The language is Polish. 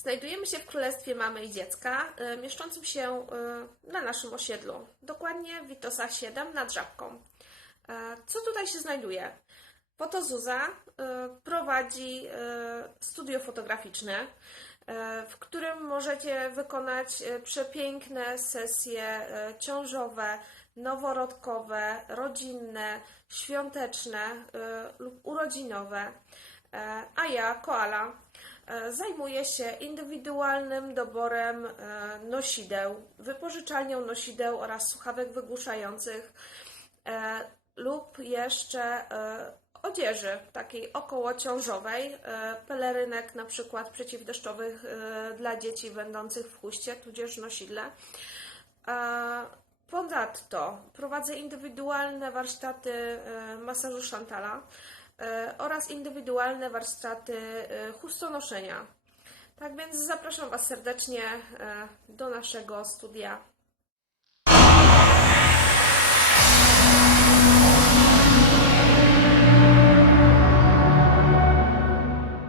Znajdujemy się w Królestwie Mamy i Dziecka, e, mieszczącym się e, na naszym osiedlu, dokładnie w Witosa 7 nad Żabką. E, Co tutaj się znajduje? Foto Zuza prowadzi studio fotograficzne, w którym możecie wykonać przepiękne sesje ciążowe, noworodkowe, rodzinne, świąteczne lub urodzinowe. A ja, Koala, e, zajmuję się indywidualnym doborem e, nosideł, wypożyczalnią nosideł oraz słuchawek wygłuszających e, lub jeszcze odzieży takiej okołociążowej, pelerynek na przykład przeciwdeszczowych dla dzieci będących w chuście, tudzież nosidle. Ponadto prowadzę indywidualne warsztaty masażu Chantala e, oraz indywidualne warsztaty e, chustonoszenia. Tak więc zapraszam Was serdecznie e, do naszego studia